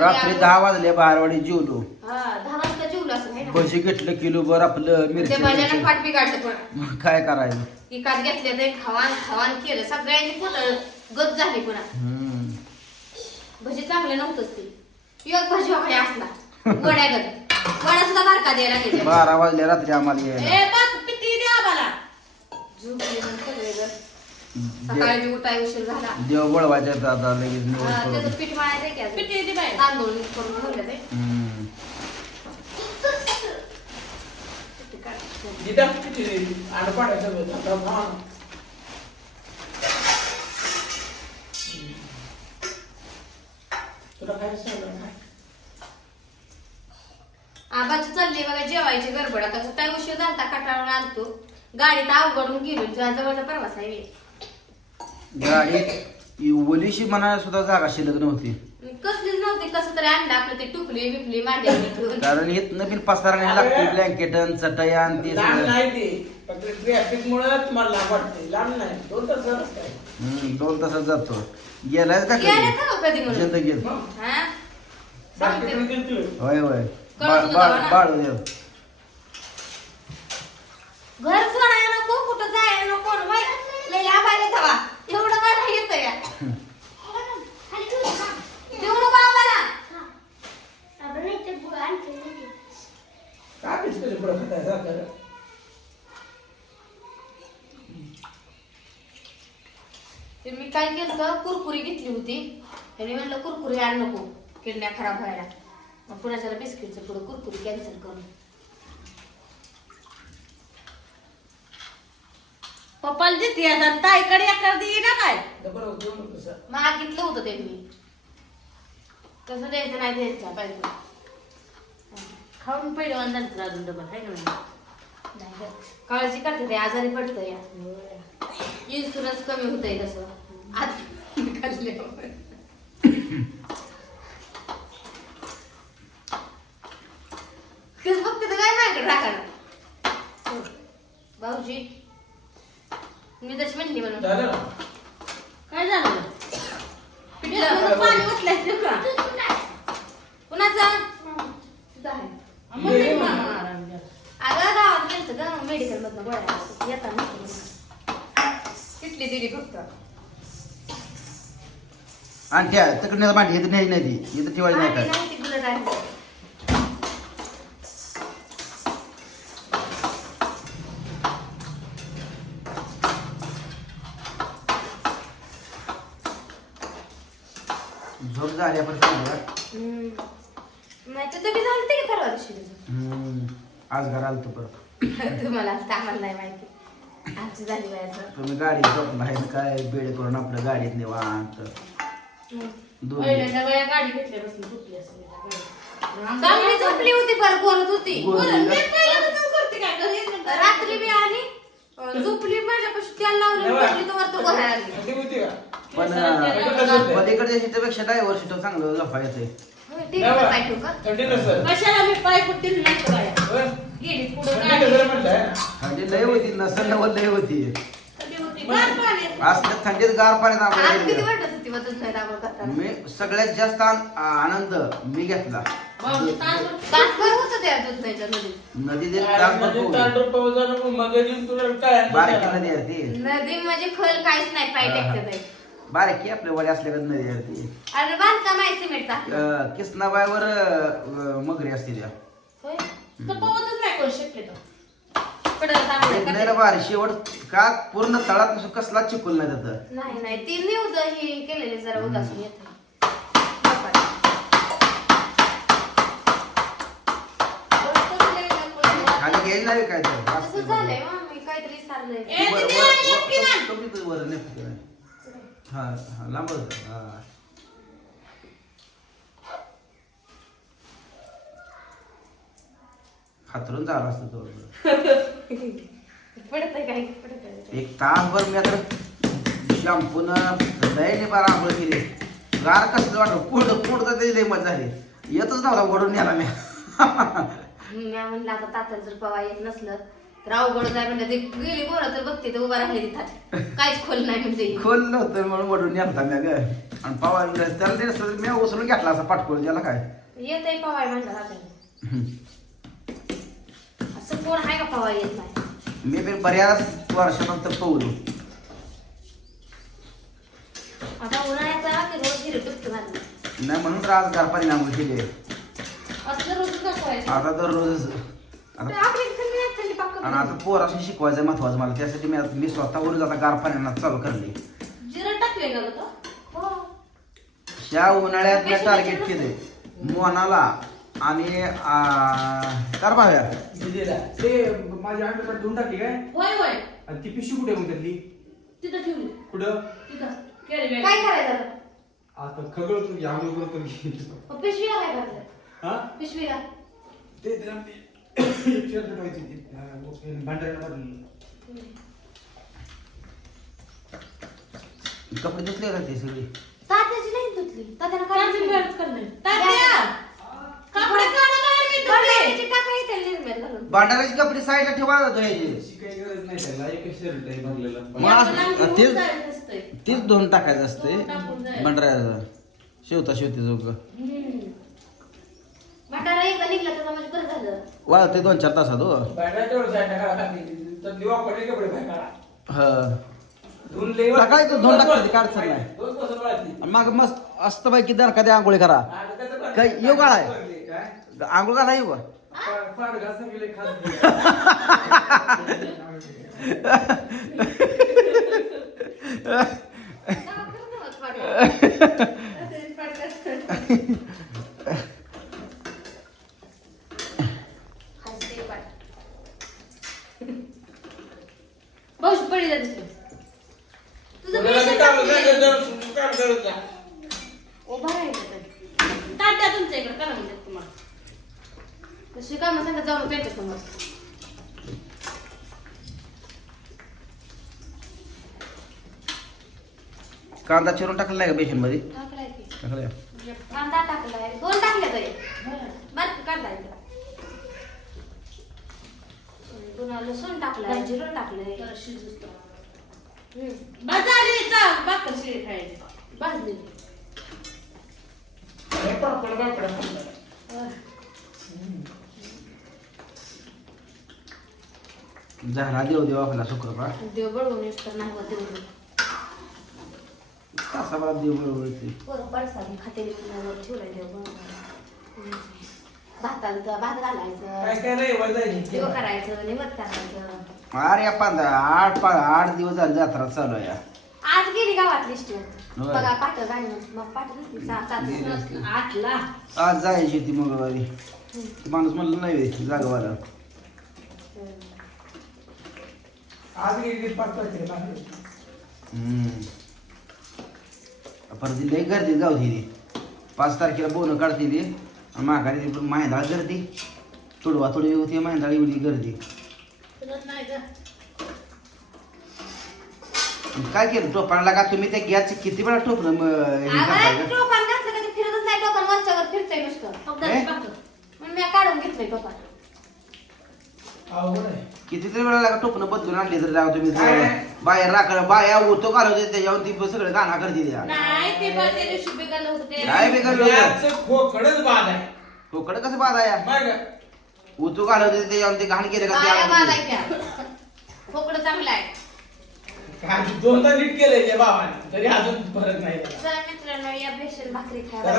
रात्री. दहा वाजले बारवाडी जेवलो. हा भजी घेतलं किलो बर आपलं ते मिरची भाज्यानं पाठ बिघाडलं पण मग काय करायचं? विकत घेतले ते खवान खवान केलं. सगळ्यांनी पोट गत झाली पुन्हा. हम्म. भजी चांगले नव्हतंच ते. एक भजी वगैरे असला. वड्या गत वड्या सुद्धा बारका द्यायला लागेल. बारा वाजले रात्री आम्हाला यायला. ए बघ किती द्या आम्हाला झोपले मग सगळे जण. सकाळी उठाय उशीर झाला देव आता लगेच निवड हा, त्याचं पीठ मळायचंय की तांदूळ करून ठेवले ते हम्म. पीठ काढ. जिथं किती आड पाडायचं बघ. आता भाव. तुला काय सांगणार नाही. आबाची चालली बघा जेवायची गडबड आता कुठे उशीर झालता कटाळून आणतो गाडीत अवघडून गेलो तुझ्या जवळचा प्रवास आहे. गाडीत ओलीशी म्हणायला सुद्धा जागा शिल्लक नव्हती. कसलीच नव्हती कसं तरी आणलं आपलं ते टुकली बिकली मांड्या ठेवून कारण हे नवीन पसारा न्यायला लागते ब्लँकेटन चटया आणि ते लांब सगळं. नाही ते फक्त ट्रॅफिक मुळे तुम्हाला लांब वाटते. लांब नाही दोन तास रस्ता आहे. हम्म, दोन तासात जातो. गेलायच का गेल्या कधी का हो कधी म्हणून? जिंदगीत मग? हा? मार्केटला गेलतो. होय होय. कळत बाळ होतं बाळ. बाळ देव. घर सोडायला नको कुठं जायला नको बाई लय आले देऊ नको काय बिस्किट पुढं? ते मी काय केलं तर कुरकुरी घेतली होती. त्याने म्हणलं कुरकुरी आण नको. किडण्या खराब व्हायला. मग पुण्याच्याला बिस्किटचं पुढं कुरकुरी कॅन्सल करून. पप्पाला देते आता ताईकडे एकर दे ना काय? होतो ना. मागितलं होतं त्यांनी. कसं द्यायचं नाही द्यायचं पाहिजे. खाऊन पहिले आणि नंतर अजून डबल आहे का नाही? काळजी करते ते आजारी पडतं या इन्शुरन्स कमी होतंय तसं. आत खाल्ल्यावर. तर काय माझ्याकडे राखा. भाऊजी मी तशी म्हणली म्हणून. झालं ना? काय झालं? पिठलं. पाणी का? कुणाचा? अगं गावात गेलतं ग मेडिकल मधनं गोळ्या. येताना किटली दिली फक्त. आणि त्या तिकडे मांडी इथं नाही नाही ती. इथं ठेवायची नाही ती गुलाब. झोप झाली आपण चांगलं. हम्म. नाही तर तुम्ही झालते की परवा दिवशी तुझं? हम्म. आज घर आलतो परत तुम्हाला आता आम्हाला नाही माहिती आमची झाली तुम्ही गाडी झोपला आहे काय बेड करून आपलं गाडीत निवांत दोन पहिल्यांदा बाया गाडी घेतल्यापासून झोपली असेल या गाडीत. चांगली झोपली होती बरं बोलत होती बोल. बरं, मी पहिल्यापासून करते काय घरी येत नाही. रात्री मी आली अं, झोपली माझ्यापाशी त्याला लावलं पडली थंडी होती का? पण पलीकडच्या ड्रायव्हर सीट चांगलं ठीक आहे, पाय ठेवू का? थंडी नसेल. कशाला मी पाय कुठतील नाही तर बाया. होय? गेली पुढं थंडी गाडी नसेल म्हटलं आहे ना? थंडी लय होती नसल नवल लय होती थंडी होती. गार पाणी येतं. असल्या थंडीत गार पाण्यात आज किती आपल्याला वाटत होती मग तुझं दाबळ करताना मी सगळ्यात जास्त आन- आनंद मी घेतला भाऊजी तांदूळ तासभर होतं त्या दूध प्यायच्या नदीत नदी देत आज तास म्हणजे भरपूर. बारीक नदी आहे ती नदी म्हणजे खल काहीच नाही पाय टेकत आहे बारीक आपल्या वडी असल्या नदी आहे ती. अरे बांधकाम आहे सिमेंटचा. अं, किसनाबाईवर अं, मगरी असते त्या. होय? नाही कोण शक्यतो. कडं चांगलं नाही ना बारी शेवट का पूर्ण तळात नसून कसला चिकूल नाही त्यात नाही नाही ती निवद ही केलेली जरा उदासून येत. खाली घ्यायला नाही काय तर. तसं असते झालंय मग मी काहीतरी सारलंय ए, ना. वर-. हा हा लांब. हा. हातरून झाला असतं पडत आहे काय? पडत एक तासभर मी आता शॅम्पून लय बारा आंघोळ केली. गार कसलं वाटलं? पुढं पुढं ते लय मजा झाली येतच नव्हता ओढून नेला मी. म्हणलं आता तात्याला जर पवा येत नसलं तर अवघड जाय ते गेली बोरा तर बघते तर उभा राहिले तिथं. काहीच खोल नाही म्हणजे. खोल नव्हतं म्हणून वडून नेलता मी ग आणि पवा त्याला दिलं असतं तर मी उचलून घेतला असा पाठकोळ त्याला काय. येत आहे पवाय म्हणलं असं कोण आहे का पवाय येत नाही? मी पण बऱ्याच वर्षानंतर पवलो आता उन्हाळ्याचा की रोज हिरे घालणं नाही म्हणून तर आज पाणी आंघोळ केली. आहे. असं रोज कसं व्हायचं आता दररोज आता आणि आता पोराशी शिकवायचं महत्वाचं मला. त्यासाठी मी आता- मी स्वतःवरून आता गार पाण्याला चालू करले जिरं टाकले का ग तो? हो. ह्या उन्हाळ्यात मी टार्गेट केले मोनाला आणि कर दिदीला ते माझी अंडरपॅन्ट धुवून टाकली काय? होय होय. आणि ती पिशवी कुठे मग त्यातली? तिथं ठेवली. कुठं? तिथं. केली बॅग. काय करायचं आता? आता खगळ तू मग पिशवीला काय करायचं? हा? पिशवीला. ते ते ठेवायची ती भांडाऱ्याला. कपडे धुतले का ते सगळे तात्याची नाही धुतली तात्यानं काय तात्या धुतली? बॅगच करणार. तात्या! कपडे काढा बाहेर मी धुतले. गडबडीची टाका इथे निर्म्यात घालून. भांडाराची कपडे साईडला ठेवा धुवायचे अशी काही गरज नाही त्याला एकच शर्ट आहे भरलेला मग असं- याला घेऊन तेच- दोन टाकायचं असते. भांडाऱ्याचं शिवता शिवते जोग हम्म. भंडारा एकदा निघला तर म्हणजे बरं झालं वाळते दोन चार तासात हो हा. तर धुवून टाकतात, ते नाही. वाळती. आणि मग मस्त असतं बाई की दर कधी आंघोळी करा काय, येऊ का नाही? काय आंघोळ घाला येऊ का? पा- पाड घासा गेले खात भाऊशी पडली जाते तुझं तुला पेशंट काय म्हणलं, आहे. जर- काय करत जा. उभा राहिलं तर. इकडे करा म्हणजे तुम्हाला. तशी कामं सांगत जाऊन त्यांच्यासमोर. कांदा चिरून टाकला नाही का बेसनमध्ये? टाकलाय की. टाकलाय. कांदा टाकलाय. दोन टाकले तरी. बारक कांदा आहे. पुन्हा लसूण टाकलाय जिरं टाकलंय. हम्म. बस झाली चा भाकर शिळी खायची. भाजली. हे पापड. झाला देव देव आपला शुक्रपा देव बळवून येत तर नाही होत देव कसा मला देव मिळवते पोरं पडसाद खाते ठेवलाय देव बळवून भाताला भात काय घालायचं काय नाही वजायची. देव करायचं निवत करायचं अरे या पंधरा आठ पा आठ दिवस झाले जत्रा चालू आहे या. आज गेली गावात लिस्ट होय. बघा पाठ गाणी मग पाठ नसली सहा सात गेली दिवस. असती. आठला आज जायची होती मंगळवारी. ते माणूस म्हणलं नाही जागवाला आज गेली पाच ना. परत लई गर्दी जाऊ ती. पाच तारखेला बोन काढते ती. आणि माघारी ती माहिंदाळ गर्दी तुडवा तुडवी होती माहिंदाळ एवढी गर्दी. नाही काय केलं? टोपाला का तुम्ही त्या गॅसचे किती वेळा टोपलं म- करताय आवाज का? टोपान घातलं का ते फिरतच नाही टोपान वरच्यावर फिरतंय नुसतं. फक्त ए? भाकर म्हणून मी काढून घेतलंय टोपान अवघड आहे. कितीतरी वेळा लागा टोपणं बदलून आणली तर जाऊ तुम्ही. काय? बाहेर राखलं बाया ओतो घालवते त्याच्यावर ती सगळं गाणा करते त्या. नाही ते बघ त्या दिवशी बिघडलं होतं ते. काय बिघडलं होतं? याचं खोकडच बाद आहे. टोकडं कसं बाद आहे? बघ ओतो घालवते त्याच्यावर ते घाण केलं का ते बाया बाजायच्या खोकडं चांगलं आहे. काय दोनदा नीट केलंय भावाने तरी अजून फरक नाही. चला मित्रांनो या बेसन भाकरी खायला